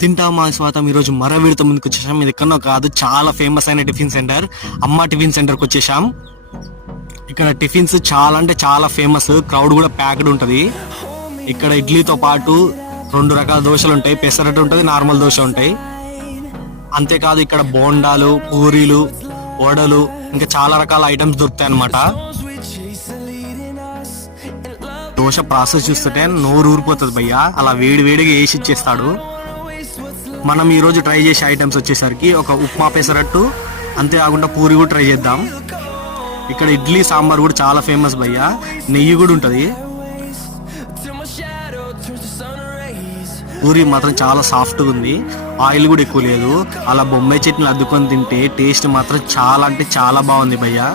తింటామా స్వాతం ఈరోజు మరో వీడితో ముందుకు వచ్చేసాం. ఇది ఎక్కడో కాదు, చాలా ఫేమస్ అయిన టిఫిన్ సెంటర్ అమ్మ టిఫిన్ సెంటర్కి వచ్చేసాం. ఇక్కడ టిఫిన్స్ చాలా అంటే చాలా ఫేమస్, క్రౌడ్ కూడా ప్యాక్డ్ ఉంటుంది. ఇక్కడ ఇడ్లీతో పాటు 2 రకాల దోశలు ఉంటాయి, పెసరట్టు ఉంటుంది, నార్మల్ దోశ ఉంటాయి. అంతేకాదు ఇక్కడ బోండాలు, పూరీలు, వడలు ఇంకా చాలా రకాల ఐటమ్స్ దొరుకుతాయి అన్నమాట. దోశ ప్రాసెస్ చూస్తుంటే నోరు ఊరిపోతుంది భయ్యా, అలా వేడి వేడిగా వేసి ఇచ్చేస్తాడు. మనం ఈరోజు ట్రై చేసే ఐటమ్స్ వచ్చేసరికి ఒక ఉప్మా పెసరట్టు, అంతేకాకుండా పూరి కూడా ట్రై చేద్దాం. ఇక్కడ ఇడ్లీ సాంబార్ కూడా చాలా ఫేమస్ భయ్యా, నెయ్యి కూడా ఉంటుంది. పూరి మాత్రం చాలా సాఫ్ట్గా ఉంది, ఆయిల్ కూడా ఎక్కువ లేదు. అలా బొంబాయి చట్నీలు అద్దుకొని తింటే టేస్ట్ మాత్రం చాలా అంటే చాలా బాగుంది భయ్యా.